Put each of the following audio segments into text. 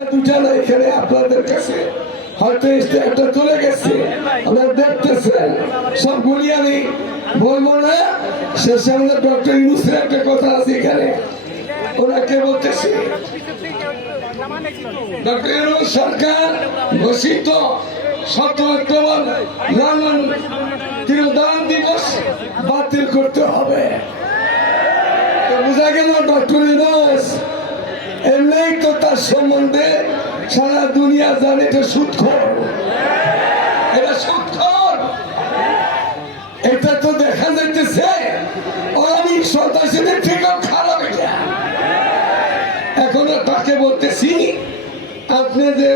দুটা না এখানে আপনাদের কাছে হয়তো একটা চলে গেছে, আপনারা দেখতেছেন সবগুলি আমি বলবো না। শেষে আমাদের ডক্টর ইউনূসের একটা কথা আছে এখানে, ওনাকে বলতেছি ডক্টর ইউনূস সরকার ঘোষিত 17 অক্টোবর লালন তিরোধান দিবস বাতিল করতে হবে। বোঝা গেল ডক্টর ইউনূস এমনি তো তার সম্বন্ধে সারা দুনিয়া জানে এটা সুদখোর, এটা সুদখোর। এটা তো দেখা যাইতেছে অনেক সন্ত্রাসীদের থেকেও খারাপ এটা। এখন তাকে বলতেছি আপনি যে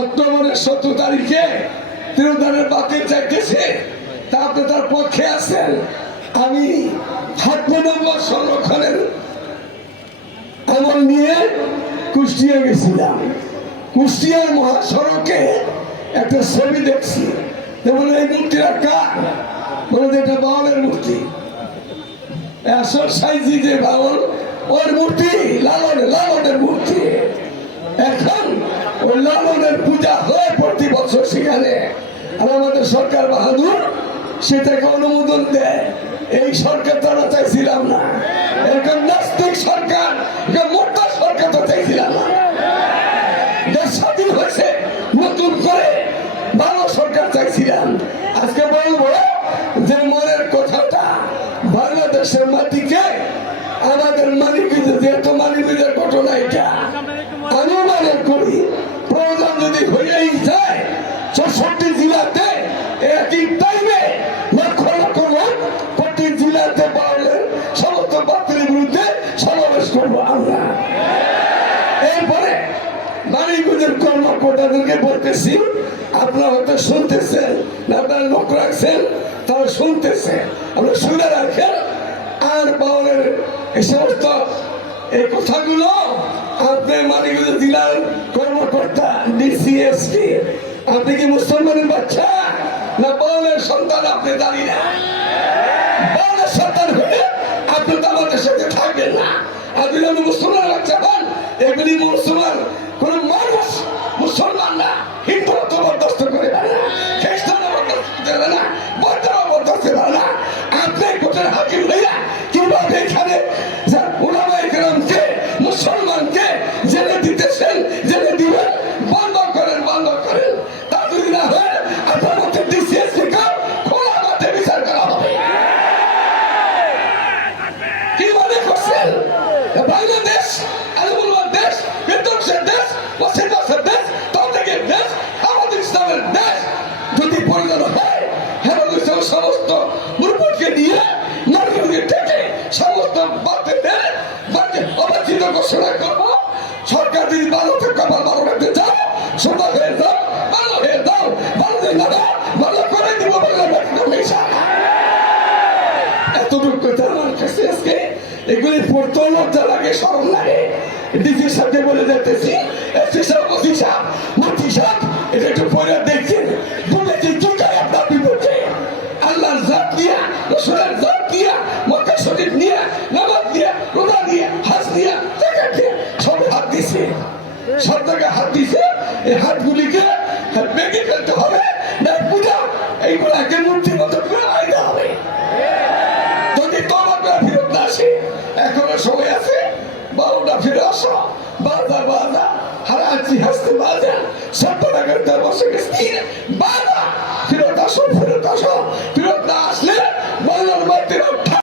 অক্টোবরের 17 তারিখে তিরোধানের বাতিল চাইতেছে তা আপনি তার পক্ষে আছেন। আমি 7 নম্বর সংরক্ষণের আমল নিয়ে কুষ্টিয়া গেছিলাম। কুষ্টিয়ার মহাসড়কে একটা ছবি দেখছি, যেমন এই মূর্তিটা কার বলে, এটা বাউলের মূর্তি। আসল সাইজি যে বাউল ওর মূর্তি লালনের মূর্তি। এখন ওই লালনের পূজা হয় প্রতি বছর সেখানে, আর আমাদের সরকার বাহাদুর সেটাকে অনুমোদন দেয়। এই সরকার তো আমরা চাইছিলাম না, এরকম নাস্তিক সরকার, মোটা সরকার তো চাইছিলাম না। দেশ স্বাধীন হয়েছে নতুন করে ভালো সরকার চাইছিলাম। আজকে বলবো যে মনের কথাটা, বাংলাদেশের মাটিকে আমাদের মালিকদের যেহেতু মালিকদের ঘটনা এটা আমি মনে করি প্রয়োজন যদি হয়েই যায় 64 জেলাতে একই টাইমে লক্ষ লক্ষ লোক প্রতি জেলাতে পারলে সমস্ত বাতিলের বিরুদ্ধে সমাবেশ করবো আমরা। এরপরে মালিকদের কর্মকর্তাদেরকে বলতেছি, আপনারা হয়তো শুনতেছেন না, আপনারা লোক রাখছেন, তারা শুনতেছে, আপনারা শুনে রাখেন। আর বাউলের এই সমস্ত এই কথাগুলো আপনি মালিকদের জেলার কর্মকর্তা ডিসিএসপি, আপনি কি মুসলমানের বাচ্চা না বাউলের সন্তান? আপনি জানি না, বাউলের সন্তান হলে আপনি তো আমাদের সাথে থাকবেন না। আপনি যদি মুসলমান বাচ্চা হন, এগুলি মুসলমান কোন মানুষ মুসলমান না, হিন্দু বরদাস্ত করে না, খ্রিস্টান বরদাস্ত করে না, বৌদ্ধরা বরদাস্ত করে না। আপনি কোথায় হাকিম হইয়া কিভাবে এখানে উলামায়ে কেরামকে মুসলমানকে জেলে দিতেছেন, জেলে দিবেন, বন্ধ করেন, বন্ধ করেন। তা যদি না হয় আপনার মধ্যে ডিসিএসপি খোলা মাঠে বিচার করা হবে। কি মনে করছেন বাংলাদেশ আলমুলমার দেশ, বিধ্বংসের দেশ, ওয়াসিদাসের দেশ, তাবলীগের দেশ, আমাদের ইসলামের দেশ? যদি প্রয়োজন হয় হেফাজত ইসলামের সমস্ত মুরব্বিকে নিয়ে নারীকে থেকে সমস্ত বাতিলের অবাঞ্ছিত ঘোষণা করবো। সরকার যদি ভালো থেকে ভালো রাখতে চাও, সুন্দর হয়ে যাও, ভালো হয়ে যাও, ভালো দিন না ভালো করে দিব বলে এতটুকু কথা আমার কাছে আজকে এগুলি পড়তে লজ্জা লাগে, শরম লাগে। ডিসি সাহেবকে বলে যেতেছি, এসপি সাহেব, ওসি সাহেব, মুফতি সাহেব, এটা একটু পড়ে দেখছেন, বলেছি চুটাই আপনার বিপক্ষে। আল্লাহর জাত দিয়া, রসুলের জাত দিয়া, মক্কা শরীফ নিয়ে, নামাজ দিয়া, রোজা দিয়ে, হাজ দিয়া, জাকাত দিয়ে সব হাত দিছে, সব জায়গায় হাত দিছে। এই হাতগুলিকে ভেঙে ফেলতে হবে, না পূজা এইগুলাকে মূর্তির মতো করে আইতে হবে। যদি তোমার ফেরত না আসে, এখনো সময় আছে, 12টা ফিরে আসো, বাজা বাজা হারাচ্ছি হাসতে বাজা।